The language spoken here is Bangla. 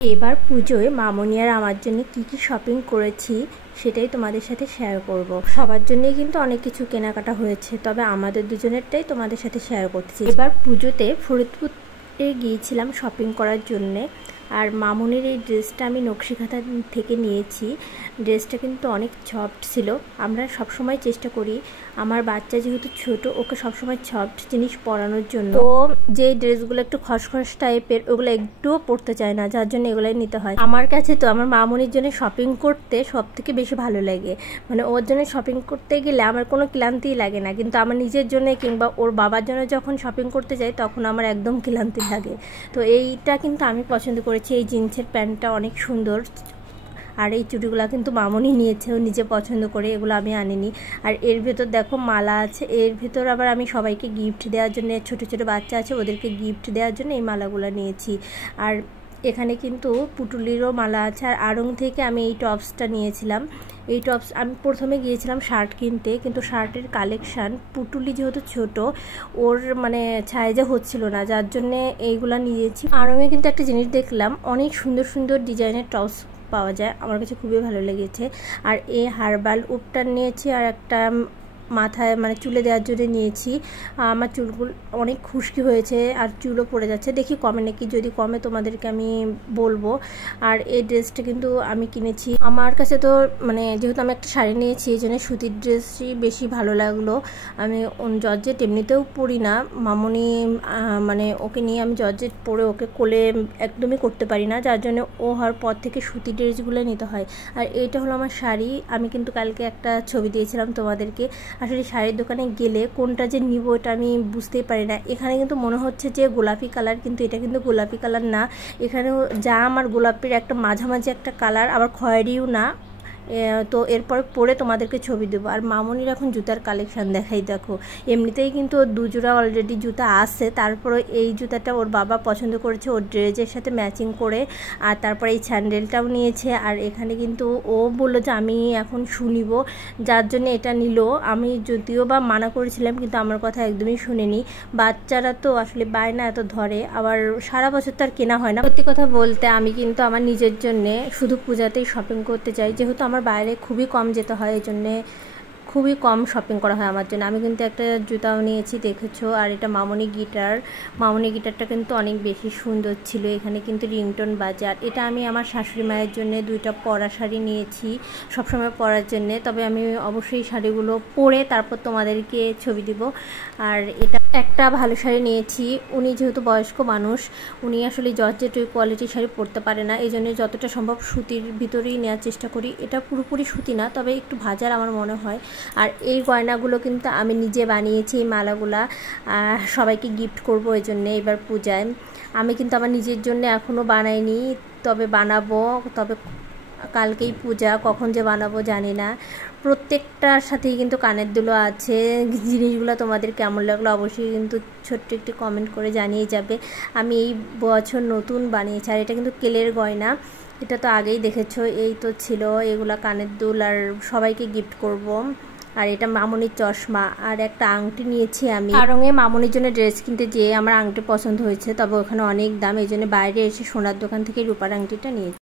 এবার পুজোয় মামনি আর আমার জন্য কি কি শপিং করেছি সেটাই তোমাদের সাথে শেয়ার করব। সবার জন্যই কিন্তু অনেক কিছু কেনাকাটা হয়েছে, তবে আমাদের দুজনেরটাই তোমাদের সাথে শেয়ার করতেছি। এবার পুজোতে ফরিদপুরে গিয়েছিলাম শপিং করার জন্যে, আর মামনির এই ড্রেসটা আমি নকশিকাঁথা থেকে নিয়েছি। ড্রেসটা কিন্তু অনেক সফট ছিল। আমরা সবসময় চেষ্টা করি, আমার বাচ্চা যেহেতু ছোট, ওকে সবসময় সফট জিনিস পরানোর জন্য। তো যে ড্রেসগুলো একটু খসখস টাইপের, ওগুলো একটুও পরতে চায় না, যার জন্য এগুলোই নিতে হয়। আমার কাছে তো আমার মামনির জন্য শপিং করতে সব থেকে বেশি ভালো লাগে। মানে ওর জন্য শপিং করতে গেলে আমার কোনো ক্লান্তিই লাগে না, কিন্তু আমার নিজের জন্য কিংবা ওর বাবার জন্য যখন শপিং করতে যাই তখন আমার একদম ক্লান্তি লাগে। তো এইটা কিন্তু আমি পছন্দ করেছি। এই জিন্সের প্যান্টটা অনেক সুন্দর, আর এই চুড়িগুলো কিন্তু মামনি নিয়েছে, ও নিজে পছন্দ করে, এগুলো আমি আনিনি। আর এর ভেতর দেখো মালা আছে, এর ভেতর আবার আমি সবাইকে গিফট দেওয়ার জন্য, ছোট ছোট বাচ্চা আছে ওদেরকে গিফট দেওয়ার জন্য এই মালাগুলো নিয়েছি। আর এখানে কিন্তু পুটুলিরও মালা আছে। আর আড়ং থেকে আমি এই টপসটা নিয়েছিলাম। এই টপস আমি প্রথমে গিয়েছিলাম শার্ট কিনতে, কিন্তু শার্টের কালেকশান পুটুলি যেহেতু ছোট, ওর মানে সাইজে হচ্ছিল না, যার জন্যে এইগুলা নিয়েছি। আড়ংয়ে কিন্তু একটা জিনিস দেখলাম, অনেক সুন্দর সুন্দর ডিজাইনের টপস পাওয়া যায়, আমার কাছে খুবই ভালো লেগেছে। আর এই হার্বাল উপটা নিয়েছি, আর একটা মাথায় মানে চুলে দেওয়ার জন্য নিয়েছি। আমার চুলগুলো অনেক খুশকি হয়েছে আর চুলও পড়ে যাচ্ছে, দেখি কমে নাকি, যদি কমে তোমাদেরকে আমি বলবো। আর এই ড্রেসটা কিন্তু আমি কিনেছি, আমার কাছে তো মানে যেহেতু আমি একটা শাড়ি নিয়েছি এই জন্য সুতির ড্রেসই বেশি ভালো লাগলো। আমি জর্জেট এমনিতেও পরি না, মামনি মানে ওকে নিয়ে আমি জর্জেট পরে ওকে কোলে একদমই করতে পারি না, যার জন্য ও হওয়ার পর থেকে সুতির ড্রেসগুলো নিতে হয়। আর এইটা হলো আমার শাড়ি, আমি কিন্তু কালকে একটা ছবি দিয়েছিলাম তোমাদেরকে। আসলে শাড়ির দোকানে গেলে কোনটা যে নিব এটা আমি বুঝতেই পারি না। এখানে কিন্তু মনে হচ্ছে যে গোলাপি কালার, কিন্তু এটা কিন্তু গোলাপি কালার না। এখানেও যা আমার গোলাপির একটা মাঝামাঝি একটা কালার, আবার খয়েরিও না। তো এরপর পরে তোমাদেরকে ছবি দেবো। আর মামনির এখন জুতার কালেকশান দেখাই, দেখো এমনিতেই কিন্তু ওর দুজোড়া অলরেডি জুতা আছে, তারপরে এই জুতাটা ওর বাবা পছন্দ করেছে ওর ড্রেসের সাথে ম্যাচিং করে। আর তারপরে এই স্যান্ডেলটাও নিয়েছে। আর এখানে কিন্তু ও বললো যে আমি এখন শুনিব, যার জন্য এটা নিল। আমি যদিও বা মানা করেছিলাম, কিন্তু আমার কথা একদমই শুনেনি। বাচ্চারা তো আসলে বায়না এত ধরে, আবার সারা বছর তো আর কেনা হয় না। সত্যি কথা বলতে আমি কিন্তু আমার নিজের জন্যে শুধু পূজাতেই শপিং করতে চাই, যেহেতু আমার বাইরে খুবই কম যেতে হয়, এই জন্যে খুবই কম শপিং করা হয় আমার জন্য। আমি কিন্তু একটা জুতাও নিয়েছি, দেখেছো। আর এটা মামনি গিটারটা কিন্তু অনেক বেশি সুন্দর ছিল। এখানে কিন্তু রিংটোন বাজার। এটা আমি আমার শাশুড়ি মায়ের জন্য দুইটা পরা শাড়ি নিয়েছি সবসময় পরার জন্যে, তবে আমি অবশ্যই শাড়িগুলো পরে তারপর তোমাদেরকে ছবি দিব। আর এটা একটা ভালো শাড়ি নিয়েছি, উনি যেহেতু বয়স্ক মানুষ, উনি আসলে জর্জেট ওই কোয়ালিটির শাড়ি পরতে পারে না, এই জন্য যতটা সম্ভব সুতির ভিতরেই নেওয়ার চেষ্টা করি। এটা পুরোপুরি সুতি না, তবে একটু ভাজার আমার মনে হয়। আর এই গয়নাগুলো কিন্তু আমি নিজে বানিয়েছি, এই মালাগুলা সবাইকে গিফট করবো এই জন্যে এবার পূজায়। আমি কিন্তু আমার নিজের জন্য এখনও বানাইনি, তবে বানাবো। তবে কালকেই পূজা, কখন যে বানাবো জানি না। প্রত্যেকটার সাথেই কিন্তু কানের দুলো আছে। জিনিসগুলো তোমাদের কেমন লাগলো অবশ্যই কিন্তু ছোট্ট একটি কমেন্ট করে জানিয়ে যাবে। আমি এই বছর নতুন বানিয়েছি। আর এটা কিন্তু কেলের গয়না, এটা তো আগেই দেখেছো। এই তো ছিল এগুলা কানের দুল, আর সবাইকে গিফট করব। আর এটা মামনির চশমা, আর একটা আংটি নিয়েছি আমি। আড়ংয়ে মামনির জন্য ড্রেস কিনতে যেয়ে আমার আংটি পছন্দ হয়েছে, তবে ওখানে অনেক দাম, এই জন্য বাইরে এসে সোনার দোকান থেকে রূপার আংটিটা নিয়েছি।